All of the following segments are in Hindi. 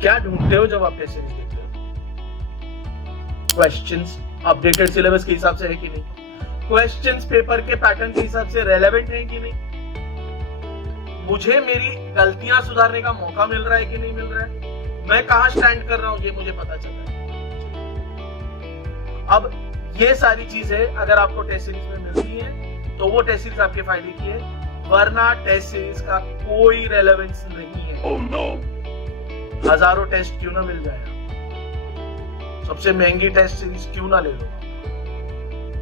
क्या ढूंढते हो जब आप टेस्ट सीरीज देखते हो? क्वेश्चंस अपडेटेड सिलेबस के हिसाब से है कि नहीं, क्वेश्चंस पेपर के पैटर्न के हिसाब से रेलेवेंट है कि नहीं, मुझे मेरी गलतियां सुधारने का मौका मिल रहा है कि नहीं मिल रहा है, मैं कहां स्टैंड कर रहा हूं ये मुझे पता चल रहा है। अब ये सारी चीजें अगर आपको टेस्ट सीरीज में मिलती है तो वो टेस्ट सीरीज आपके फायदे की है, वरना टेस्ट सीरीज का कोई रेलेवेंस नहीं है। oh, no. हजारों टेस्ट क्यों ना मिल जाए, सबसे महंगी टेस्ट सीरीज क्यों ना ले लो,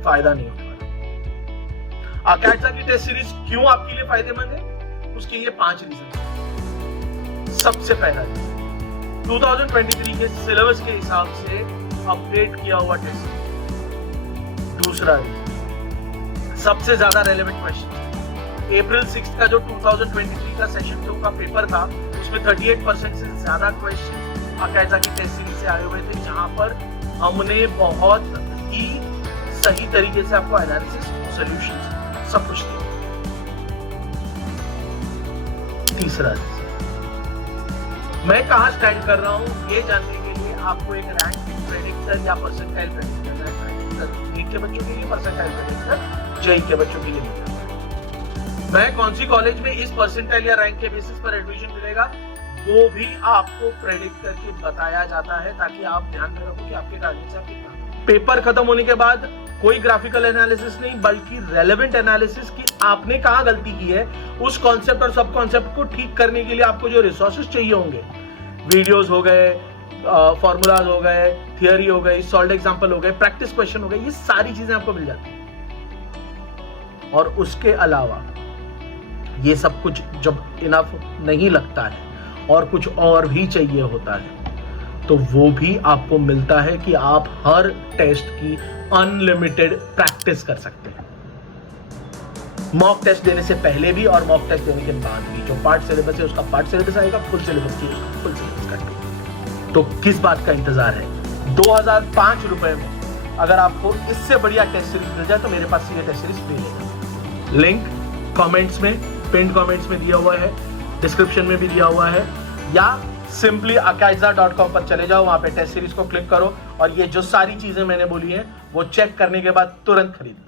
फायदा नहीं होने वाला। अकायदा की टेस्ट सीरीज क्यों आपके लिए फायदेमंद है, उसके लिए 5 रीजन। सबसे पहला 2023 के सिलेबस के हिसाब से अपडेट किया हुआ टेस्ट। दूसरा सबसे ज्यादा रेलेवेंट क्वेश्चन, अप्रैल 6 का जो 2023 का सेशन 2 का पेपर था उसमें 38% से ज्यादा क्वेश्चन अकायदा की टेस्ट सीरीज से आए हुए थे, जहां पर हमने बहुत ही सही तरीके से आपको एनालिसिस, सॉल्यूशंस सब कुछ दिया। तीसरा मैं कहां स्टैंड कर रहा हूं ये जानने के लिए आपको एक रैंक प्रेडिक्टर या परसेंटाइल प्रेडिक्टर, नीट के बच्चों के लिए परसेंटाइल प्रेडिक्टर, जेईई के बच्चों के लिए मिल जाता है। मैं कौन सी कॉलेज में इस परसेंटाइल या रैंक के बेसिस पर एडमिशन मिलेगा वो भी आपको प्रेडिक्ट करके बताया जाता है, ताकि आप ध्यान में रखो कि आपके टारगेट से कितना। पेपर खत्म होने के बाद कोई ग्राफिकल एनालिसिस नहीं बल्कि रेलेवेंट एनालिसिस कि आपने कहां गलती की है, उस कॉन्सेप्ट और सब कॉन्सेप्ट को ठीक करने के लिए आपको जो रिसोर्सेज चाहिए होंगे, वीडियोस हो गए, फॉर्मूलाज हो गए, थियरी हो गई, सॉल्व्ड एग्जांपल हो गए, प्रैक्टिस क्वेश्चन हो गए, ये सारी चीजें आपको मिल जाती हैं। और उसके अलावा ये सब कुछ जब इनफ नहीं लगता है और कुछ और भी चाहिए होता है तो वो भी आपको मिलता है कि आप हर टेस्ट की अनलिमिटेड प्रैक्टिस कर सकते हैं। मॉक टेस्ट देने से पहले भी और मॉक टेस्ट देने के बाद भी जो पार्ट सिलेबस है उसका पार्ट सिलेबस आएगा, फुल सिलेबस की उसका फुल सिलेबस कटेगा। तो किस बात का इंतजार है? 2005 रुपए में अगर आपको इससे बढ़िया टेस्ट सीरीज मिल जाए तो मेरे पास ये टेस्ट सीरीज ले लेना। लिंक कमेंट्स में, पिन कमेंट्स में दिया हुआ है, डिस्क्रिप्शन में भी दिया हुआ है, या सिंपली akaisa.com पर चले जाओ, वहां पे टेस्ट सीरीज को क्लिक करो और ये जो सारी चीजें मैंने बोली हैं वो चेक करने के बाद तुरंत खरीदो।